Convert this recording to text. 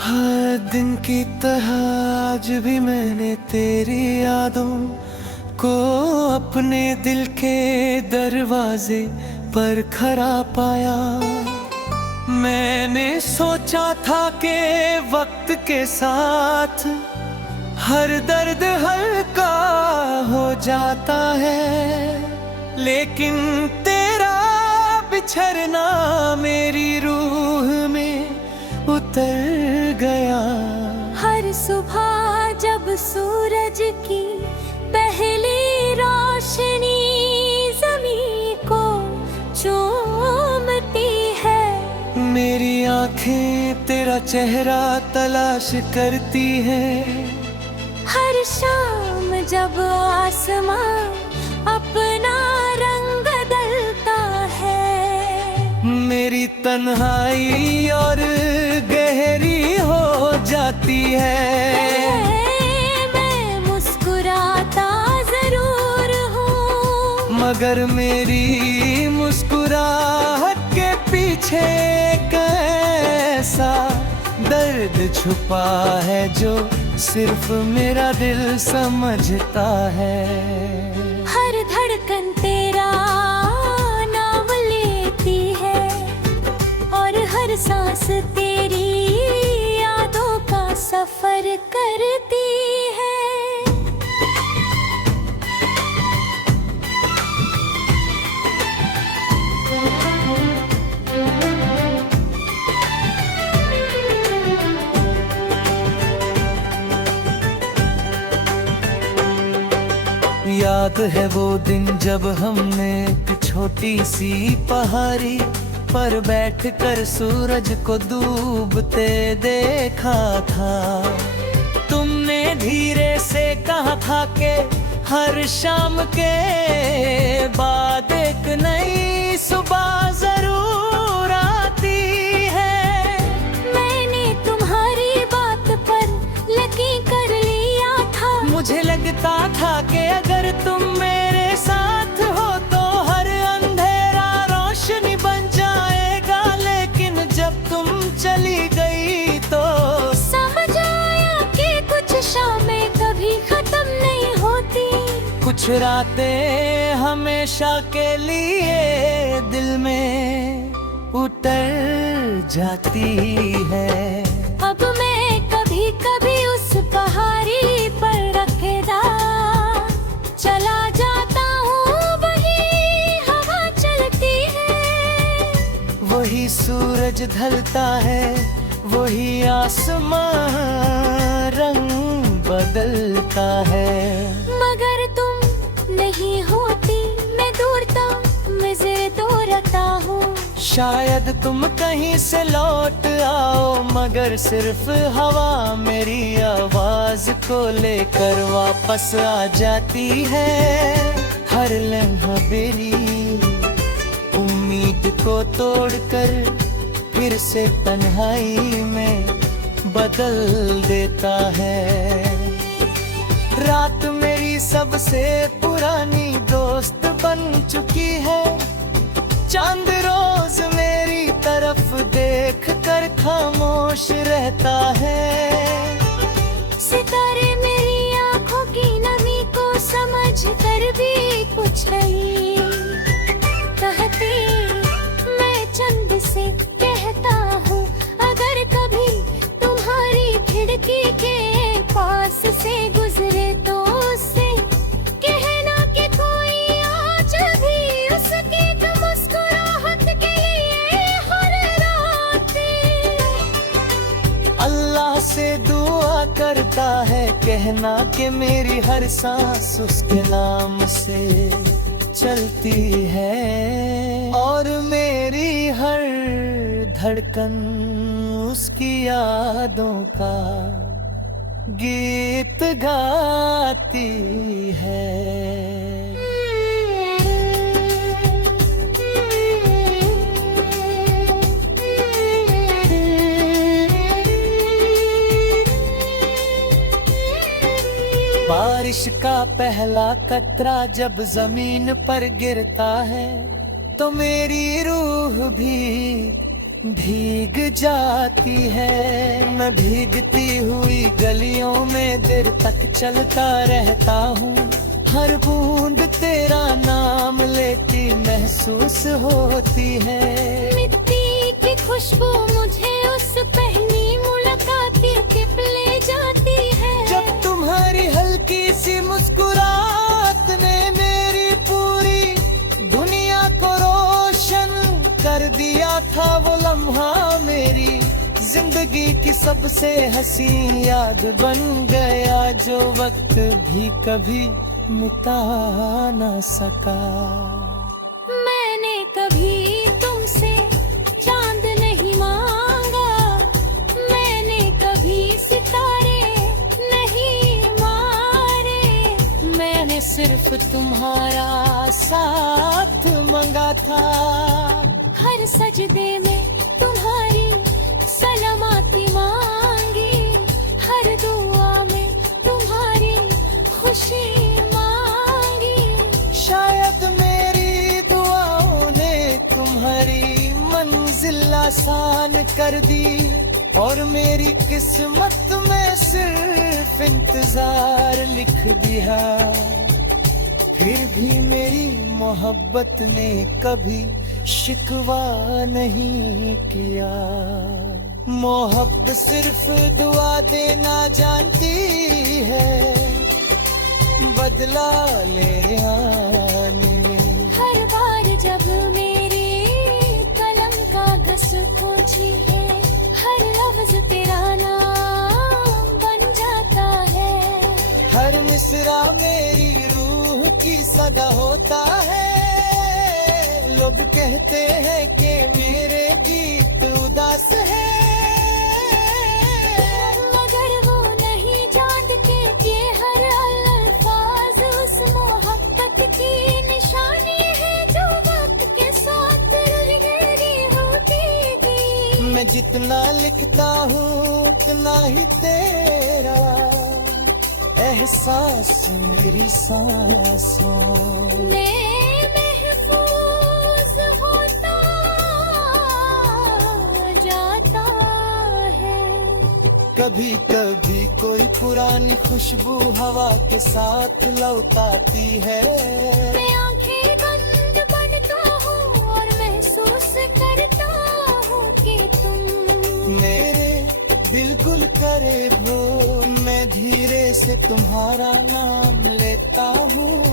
हर दिन की तरह आज भी मैंने तेरी यादों को अपने दिल के दरवाजे पर खड़ा पाया। मैंने सोचा था कि वक्त के साथ हर दर्द हल्का हो जाता है, लेकिन तेरा बिछड़ना मेरी रूह में उतर गया। हर सुबह जब सूरज की पहली रोशनी ज़मीं को चूमती है, मेरी आंखें तेरा चेहरा तलाश करती हैं। हर शाम जब आसमां अपना रंग बदलता है, मेरी तन्हाई और गहरी हो जाती है। मैं मुस्कुराता जरूर हूँ, मगर मेरी मुस्कुराहट के पीछे एक ऐसा दर्द छुपा है जो सिर्फ मेरा दिल समझता है। हर धड़कन तेरा नाम लेती है और हर सांस तेरी यादों का सफर करती है। याद है वो दिन जब हमने एक छोटी सी पहाड़ी पर बैठकर सूरज को डूबते देखा था। तुमने धीरे से कहा था कि हर शाम के बाद एक नई सुबह जरूर आती है। मैंने तुम्हारी बात पर यकीन कर लिया था, मुझे लगता था कि अगर तुम मेरे साथ हो तो हर अंधेरा रोशनी बन जाएगा, लेकिन जब तुम चली गई तो समझ आया कि कुछ शामें कभी खत्म नहीं होती, कुछ रातें हमेशा के लिए दिल में उतर जाती है। अब मैं कभी कभी उस पहाड़ी पर अकेला चला जाता हूँ, वही हवा चलती है, वही सूरज ढलता है, वही आसमां रंग बदलता है। मगर तुम नहीं होती, मैं दूर था, मैं दूर रहता हूँ। शायद तुम कहीं से लौट आओ, मगर सिर्फ हवा मेरी आवाज को लेकर वापस आ जाती है। हर लम्हा मेरी उम्मीद को तोड़कर फिर से तन्हाई में बदल देता है। रात मेरी सबसे पुरानी दोस्त बन चुकी है, चांद रोज मेरी तरफ देख कर खामोश रहता है। सितारे मेरी आंखों की नमी को समझ कर भी कुछ नहीं कहते, मैं चंद से कहता हूँ, अगर कभी तुम्हारी खिड़की के पास से गुजरे तो उससे कहना कि कोई आज भी उसकी मुस्कुराहट के लिए हर रात अल्लाह से दुआ करता है, कहना कि मेरी हर सांस उसके नाम से चलती है और मेरी हर धड़कन उसकी यादों का गीत गाती है। बारिश का पहला कतरा जब जमीन पर गिरता है तो मेरी रूह भी भीग जाती है। मैं भीगती हुई गलियों में देर तक चलता रहता हूँ। हर बूंद तेरा नाम लेती महसूस होती है। मिट्टी की खुशबू मुझे उस पहली मुलाकात के ले जाती है। जब तुम्हारी हल्की सी मुस्कुराहट ने मेरी पूरी दुनिया को रोशन कर दिया था, वो लम्हा मेरी जिंदगी की सबसे हसीन याद बन गया, जो वक्त भी कभी मिटा ना सका। मैंने कभी तुमसे चांद नहीं मांगा, मैंने कभी सितारे नहीं मारे, मैंने सिर्फ तुम्हारा साथ मांगा था। हर सजदे में तुम्हारी सलामती मांगी, हर दुआ में तुम्हारी खुशी मांगी। शायद मेरी दुआओं ने तुम्हारी मंजिल आसान कर दी, और मेरी किस्मत में सिर्फ इंतजार लिख दिया। फिर भी मेरी मोहब्बत ने कभी शिकवा नहीं किया। मोहब्बत सिर्फ दुआ देना जानती है, बदला ले आने। हर बार जब मेरी कलम कागज खोजी है, हर लफ्ज तेरा नाम बन जाता है। हर मिसरा मेरी रूह की सदा होता है। लोग कहते हैं कि मेरे गीत उदास है, मगर वो नहीं जानते कि हर अल्फाज उस मोहब्बत की निशानी है, जो वक्त के साथ गहरी होती थी। मैं जितना लिखता हूँ उतना ही तेरा एहसास मेरी सांसों मैं महफूज होता जाता है। कभी कभी कोई पुरानी खुशबू हवा के साथ लौटाती है। मैं आंखें बंद बनता हूँ और महसूस करता हूँ कि तुम मेरे बिल्कुल करीब हो। मैं धीरे से तुम्हारा नाम लेता हूँ।